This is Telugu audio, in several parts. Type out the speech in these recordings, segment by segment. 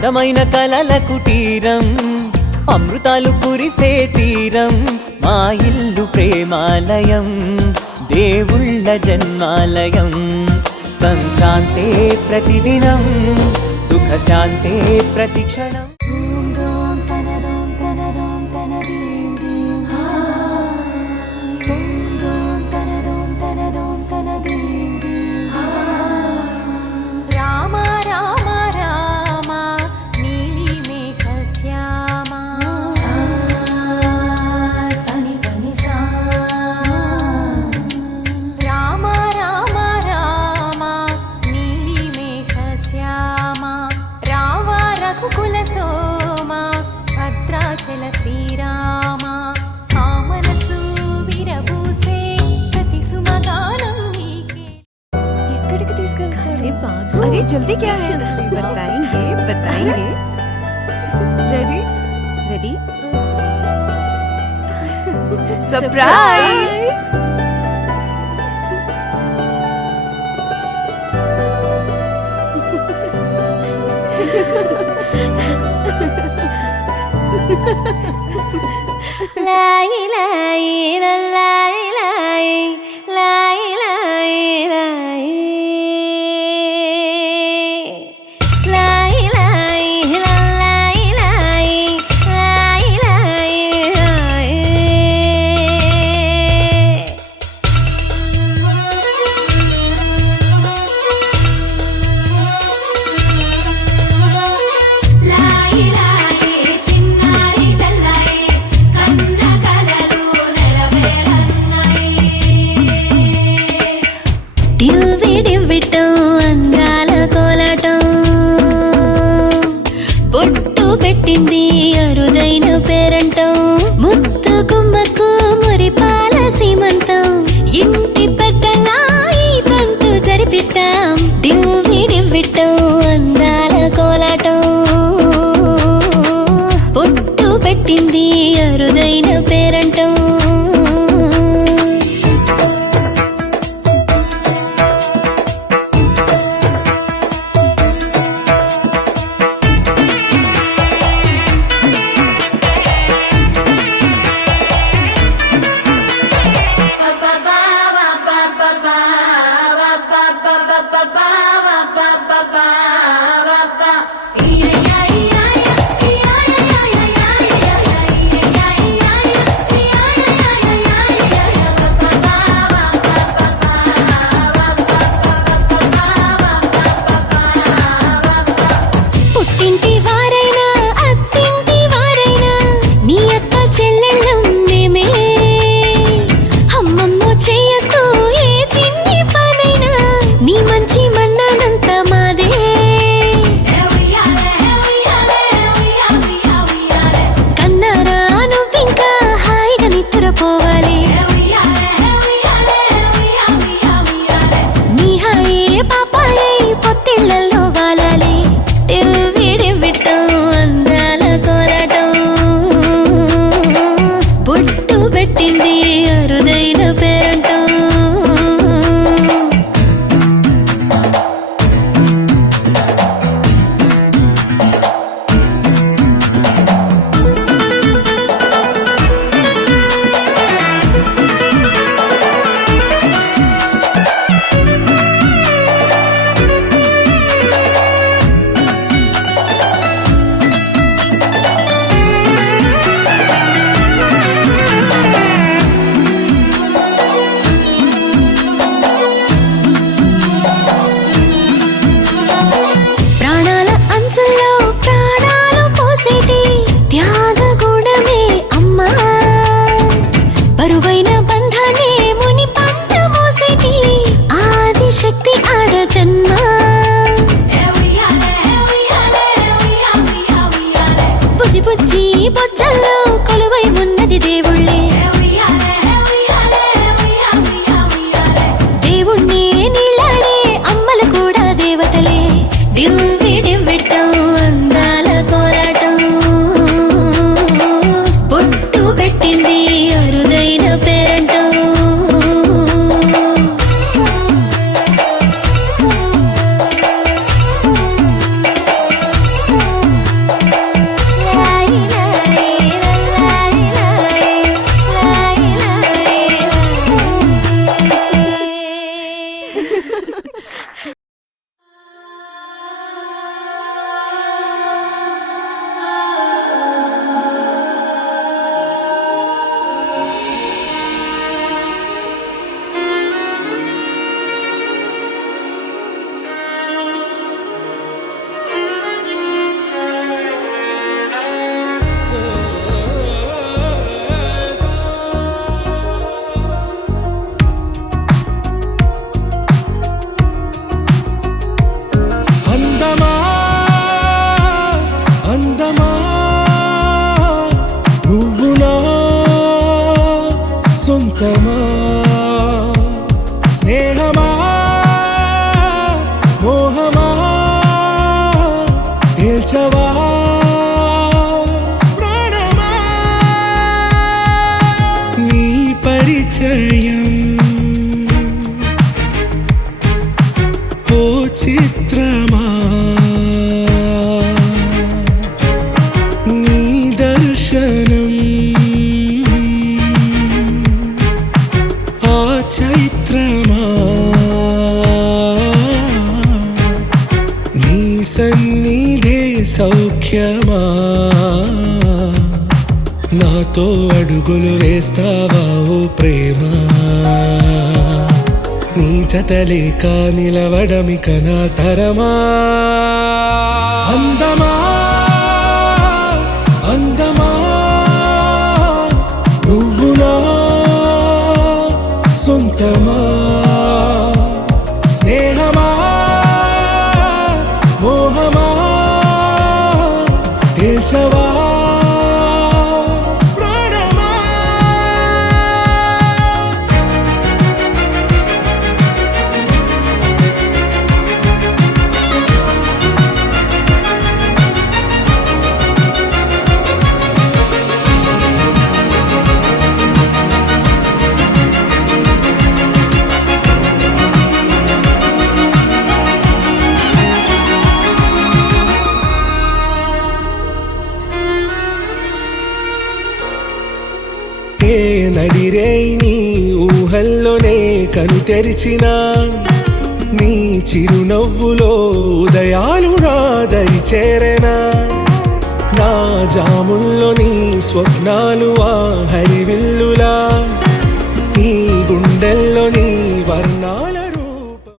అందమైన కలల కుటీరం అమృతాలు కురిసే తీరం మా ఇల్లు ప్రేమాలయం దేవుళ్ళ జన్మాలయం సంక్రాంతే ప్రతిదినం సుఖశాంతే ప్రతిక్షణం अरे जल्दी क्या है बताएंगे बताएंगे रेडी रेडी सरप्राइज लाई लाई लाई लाई लाई लाई लाई పెట్టింది అరుదైన పేరంటం ముత్తు గుమ్మకు మురిపాల సీమంతం ఇంటి పెద్దలా ఈ తంతు జరిపిద్దాం డివ్వి డివ్విట్టం అందాల కోలాటం పొట్టు పెట్టింది అరుదైన పేరంటం బొజ్జల్లో కొలువై ఉన్నది దేవుళ్ళే దేవుణ్ణి నీళ్ళాడే అమ్మలు కూడా దేవతలే డివ్వి డివ్విట్టం అందాల కోలాటం పొట్టు పెట్టింది అరుదైన పేరంటం తేల్చవా ప్రాణమా నీ పరిచయం ఓ చిత్రమా నీ దర్శనం ఆ చైత్రమా నీ సన్నిధే సౌఖ్యమా నాతో అడుగులు వేస్తావా ఓ ప్రేమ నీ జతలేక నిలవడమిక నా తరమా అందమా అందమా నువ్వు నా సొంతమా స్నేహమా మోహమా తేల్చవా ప్రాణమా ఏ నడిరే నీ ఊహల్లోనే కను తెరిచిన నీ చిరునవ్వులో ఉదయాలు నా దరి చేరెనా నా జాముల్లో నీ స్వప్నాలు ఆ హరివిల్లులా నీ గుండెల్లో నీ వర్ణాల రూపం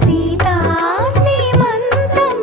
సీతా సీమంతం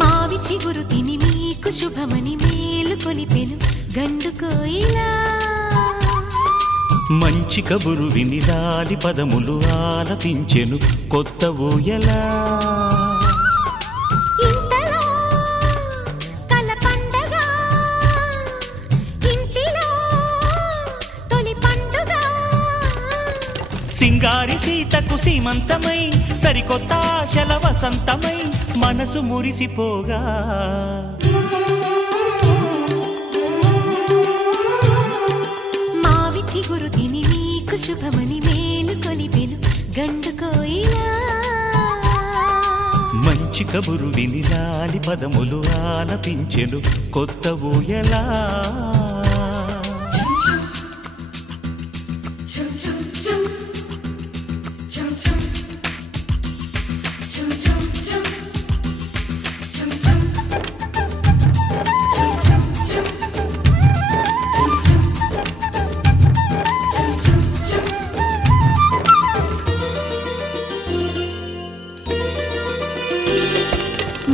మావి చిగురు తిని మీకు శుభమని మేలు కొలిపెను గండు కోయిలా మంచి కబురు విని లాలి పదములు ఆలపించెను కొత్త ఊయలా. ఇంతలో కల పండగ ఇంటిలో తొలి పండుగ సింగారి సీతకు సీమంతమై సరికొత్త ఆశల వసంతమై మనసు మురిసిపోగా. మావి చిగురు తిని మీకు శుభమని మేలు కొలిపెను గండు కోయిలా మంచి కబురు విని లాలి పదములు ఆలపించెను కొత్త ఊయలా.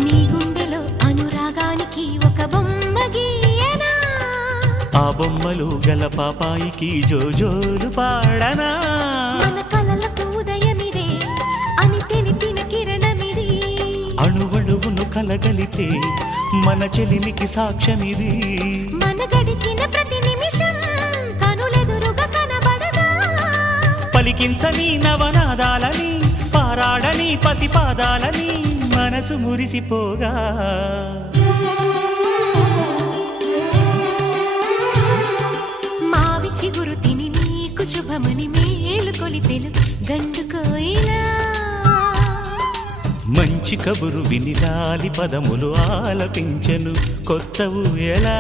నీ గుండెలో అనురాగానికి ఒక బొమ్మ గీయనా ఆ బొమ్మలు గల పాపాయికి జోజోలు పాడనా. మన కలలకు ఉదయమిదే అని తెలిపిన కిరణమిది అణువణువును కలగలితే మన చెలిమికి సాక్ష్యమిది. మన గడిచిన ప్రతి నిమిషం కనులెదురుగా కనబడదా పలికించని నవనాదాలని పారాడని పసిపాదాలని మనసు మురిసిపోగా. మావి చిగురు తిని నీకు శుభమని మేలు కొలిపెను గండు కోయిలా మంచి కబురు విని లాలి పదములు ఆలపించెను కొత్త ఊయలా.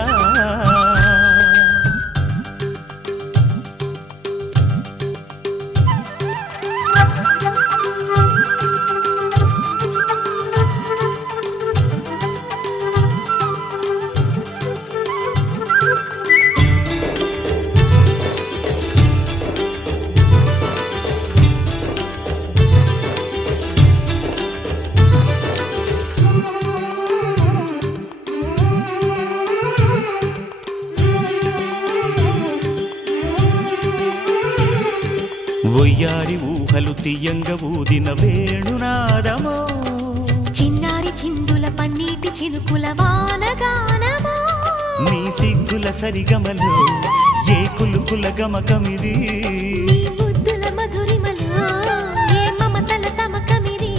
ఒయ్యారి ఊహలు తీయంగ ఊదిన వేణునాదమో చిన్నారి చిందుల పన్నీటి చినుకుల వానగానమో నీ సిగ్గుల సరిగమలు ఏ కులుకుల గమకమిది. నీ బుద్ధుల మధురిమలో ఏ మమతల తమకమిది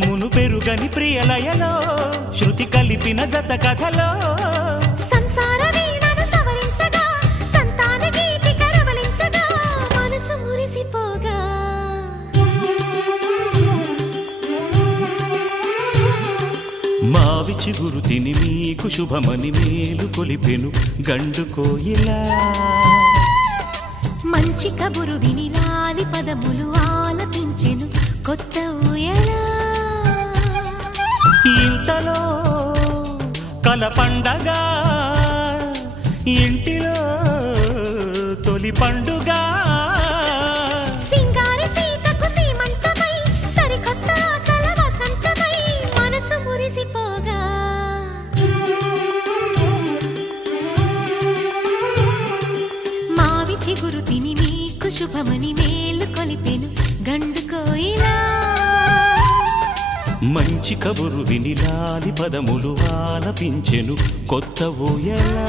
మును పెరుగని ప్రియలయలో శృతి కలిపిన జత కథలో సంసార వీణను సవరించగా సంతాన గీతి కరవలించగా మనసు మురిసిపోగా. మావి చిగురు తిని మీకు శుభమని మేలు కొలిపెను గండు కోయిలా. మంచి కబురు విని లాలి పదములు ఆలపించెను కొత్త ఊయలా ఇంతలో కల పండగ ఇంటిలో తొలి పండుగ. సింగారి సీతకు సీమంతమై సరికొత్త ఆశల వసంతమై మనసు మురిసిపోగా. మావి చిగురు తిని మీకు శుభమని మేలు కొలిపెను గండు కోయిలా మంచి కబురు విని లాలి పదములు ఆలపించెను కొత్త ఊయలా.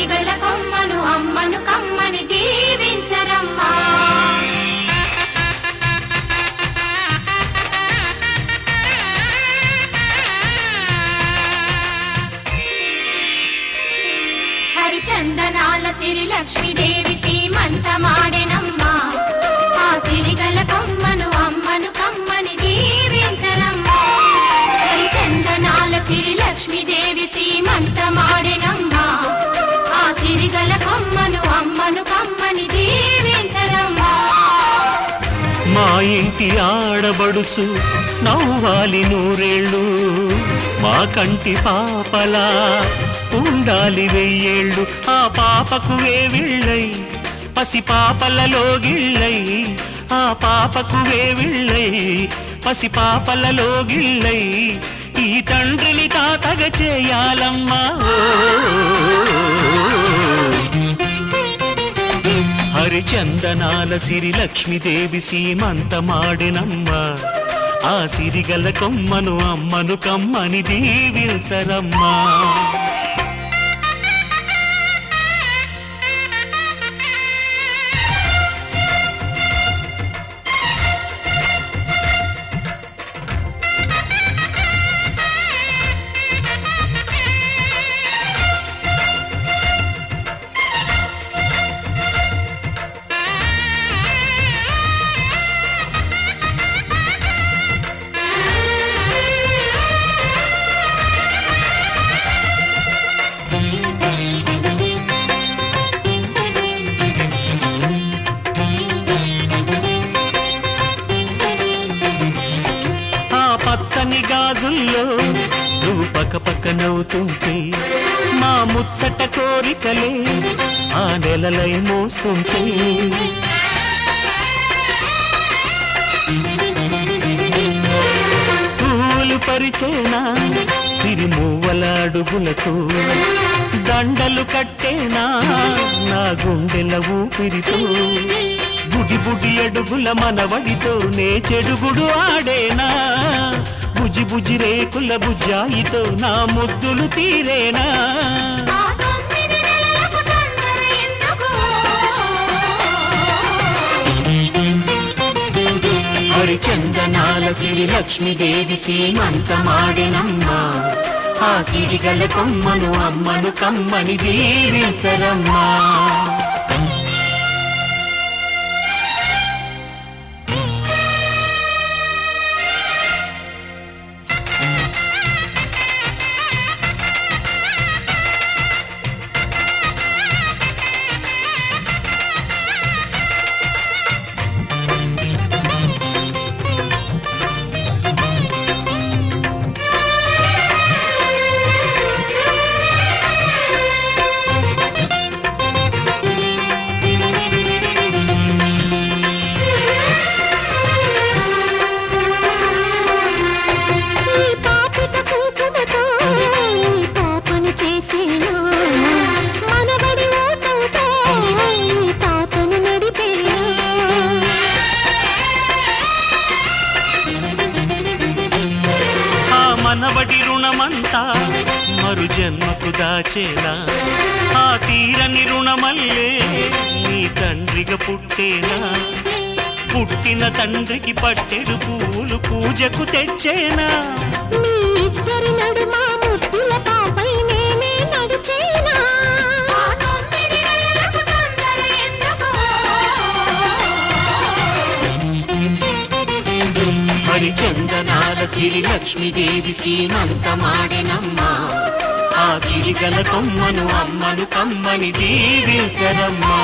సిరిగల కొమ్మను అమ్మను కమ్మని దీవించరమ్మా. హరిచందనాల సిరి లక్ష్మీదేవి సీమంతమాడెనమ్మా. ఆ సిరిగల కొమ్మను అమ్మను కమ్మని దీవించరమ్మా. హరిచందనాల సిరి లక్ష్మీదేవి సీమంతమాడెనమ్మా. ఆ సిరిగల కొమ్మను అమ్మను కమ్మని దీవించరమ్మా. మా ఇంటి ఆడబడుచు నవ్వాలి నూరేళ్ళు, మా కంటి పాపలా ఉండాలి వెయ్యేళ్ళు. ఆ పాపకు వేవిళ్ళై పసి పాపలలో గిళ్ళై, ఆ పాపకు వేవిళ్ళై పసి పాపలలో గిళ్ళై, ఈ తండ్రిని తాతగ చేయాలమ్మా. హరిచందనాల సిరి లక్ష్మీదేవి సీమంతమాడెనమ్మా. ఆ సిరిగల కొమ్మను అమ్మను కమ్మని దీవించరమ్మా. గాజుల్లో నువ్వు పక్క పక్క నవ్వుతుంటే, మా ముచ్చట కోరికలే ఆ నెలలై మోస్తుంటే, పూలు పరిచేనా సిరిమూవల అడుగులతో, దండలు కట్టేనా నా గుండెల ఊపిరితో, బుడి బుడి అడుగుల మనవడితో నే చెడుగుడు ఆడేనా, బుజి బుజి రేకుల బుజ్జాయితో నా ముద్దులు తీరేనా. హరిచందనాల సిరి లక్ష్మీదేవి సీమంతమాడెనమ్మా. ఆ సిరిగల కొమ్మను అమ్మను కమ్మని దీవించరమ్మా. మనవడి రుణమంతా మరు జన్మకు దాచేనా, ఆ తీరని రుణమల్లే నీ తండ్రిగా పుట్టేనా, పుట్టిన తండ్రికి పట్టెడు పూలు పూజకు తెచ్చేనా. హరిచందనాల సిరి లక్ష్మీదేవి సీమంతమాడెనమ్మా. ఆ సిరిగల కొమ్మను అమ్మను కమ్మని దీవించరమ్మా.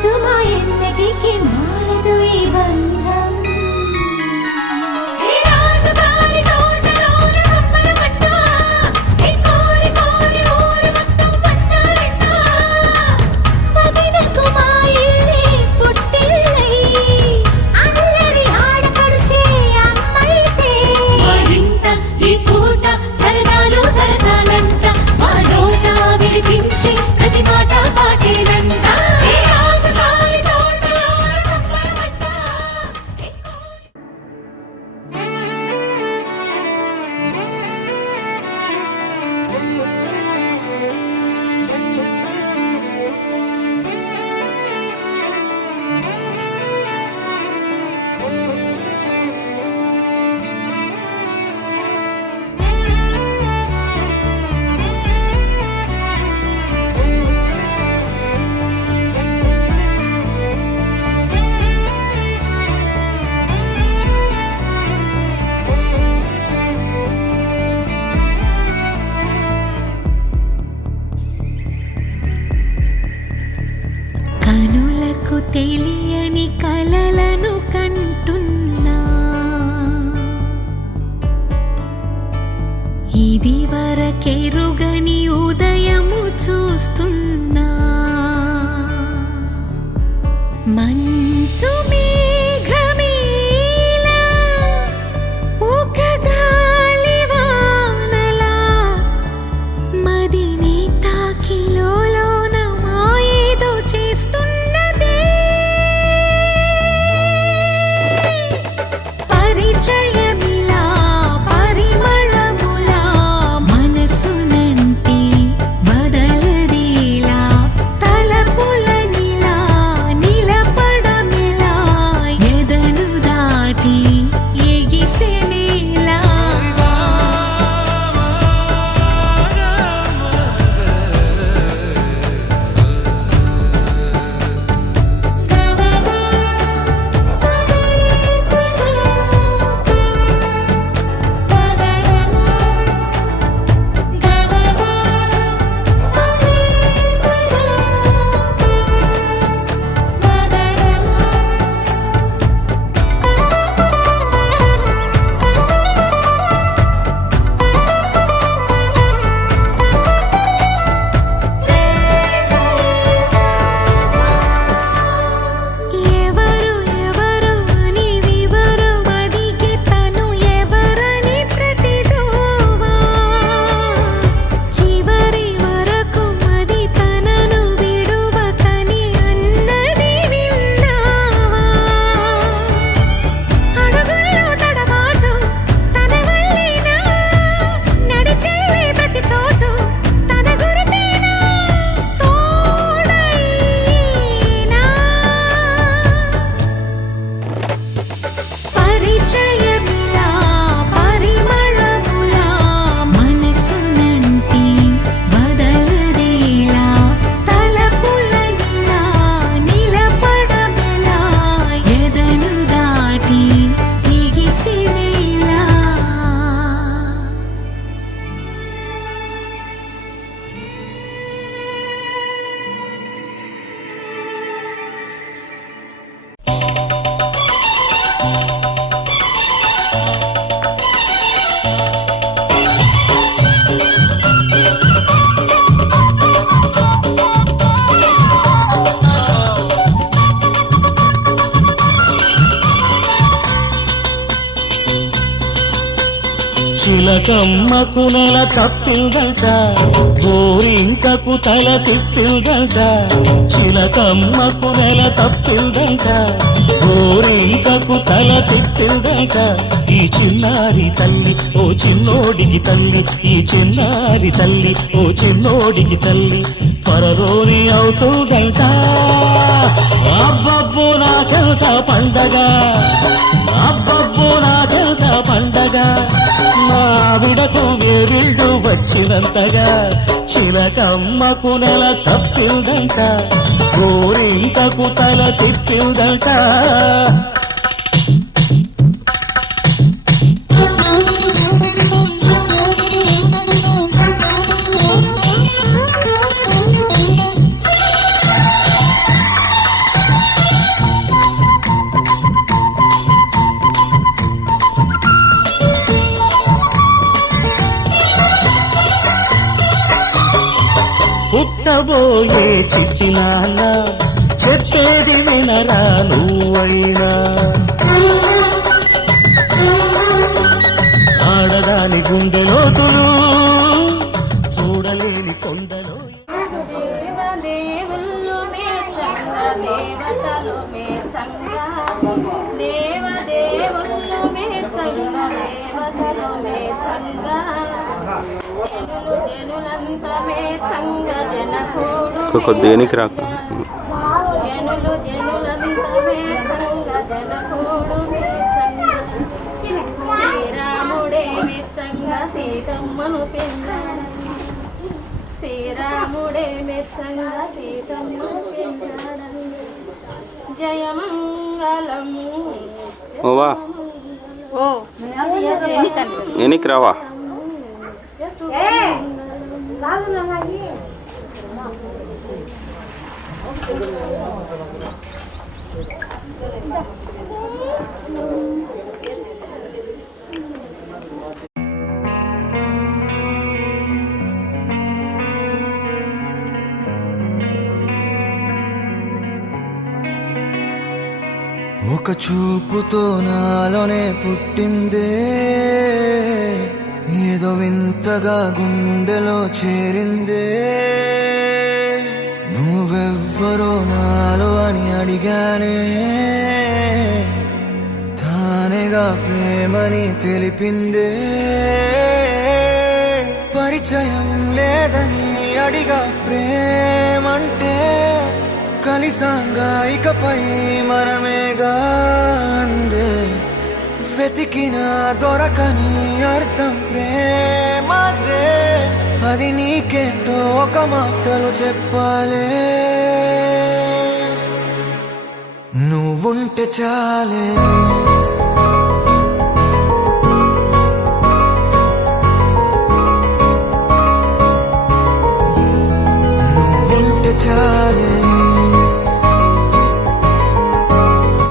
సుమా ఎన్నటికి మారదు ఈ బంధం రాజుగారి తోటలోన సంబరమంట కోరి కోరి ఊరు మొత్తం వచ్చారంట పదినకు మా ఇల్లే పుట్టిల్లై అల్లరి ఆడపడుచే అమ్మైతే మా ఇంట ఈ పూట సరదాలు సరసాలంట మా నోట వినిపించే ప్రతి మాట పాటేనంట రాజుగారి తోటలోన సంబరమంట కనులకు తెలియని కలలను కంటున్నా ఇది వరకెరుగని ఉదయము చూస్తున్నా మంచు మేఘమేలా ఒక గాలివానలా మదిని తాకిలోన మాయేదో చేస్తున్నదే పరిచయమిలా పరిమళములా మనసునంటి వదలదేలా తలపులనిలా నిలపడమిలా ఎదను దాటి ఎగిసెనేలా ఎవరు ఎవరు అని వివరం అడిగే తను ఎవరని ప్రతిదోవా చివరి వరకు మది తనను విడువకని అన్నది విన్నావా అడుగుల్లో తడబాటు తన వల్లేనా నడిచేలే ప్రతి చోటు తన గురుతేనా తోడైనా పరిచయమిలా పరిమళములా మనసునంటి వదలదేలా తలపులనిలా నిలపడమెలా ఎదను దాటి ఎగిసినేలా చిలకమ్మకు నెల తప్పిందట గోరింకకు తల తిప్పిందట చిలకమ్మకు నెల తప్పిందట గోరింకకు తల తిప్పిందట ఈ చిన్నారి తల్లి ఓ చిన్నోడికి తల్లి ఈ చిన్నారి తల్లి ఓ చిన్నోడికి తల్లి పరరోని అవుతుందంట అబ్బబ్బో నాకెంత పండగ అబ్బబ్బో నాకెంత పండగ మా ఆవిడకు వేరిళ్ళు వచ్చినంతగా చిలకమ్మకు నెల తప్పిందంట గోరింకకు తల తిప్పిందంట ఏ చిట్టి నాన్న చెప్పేది వినరా నువ్వైనా ఆడదాని గుండెలోతులు చూడలేని కొండలో దేవుళ్ళు మెచ్చంగా దేవతలు మెచ్చంగా దేవదేవుళ్ళు మెచ్చంగా దేవతలు మెచ్చంగా జనులంతా మెచ్చంగా జనకోడు దేనికి రాక జనులంతా మెచ్చంగా జనకోడు మెచ్చంగా శ్రీరాముడే మెచ్చంగా సీతమ్మను పెంచాడని శ్రీరాముడే మెచ్చంగా సీతమ్మను పెంచాడని జయమంగళం ఓవా ఎనికి రావా ఒక చూపుతో నాలోనే పుట్టిందే ఏదో వింతగా గుండెలో చేరిందే నువ్వెవ్వరో నాలో అని అడిగానే తానేగా ప్రేమని తెలిపిందే పరిచయం లేదని అడిగా ప్రేమంటే కలిసాంగా ఇకపై మనమేగా అందే వెతికిన దొరకని అర్థం ప్రేమదే అది నీకేంటో ఒక మాటలు చెప్పాలే నువ్వుంటే చాలే నువ్వుంటే చాలే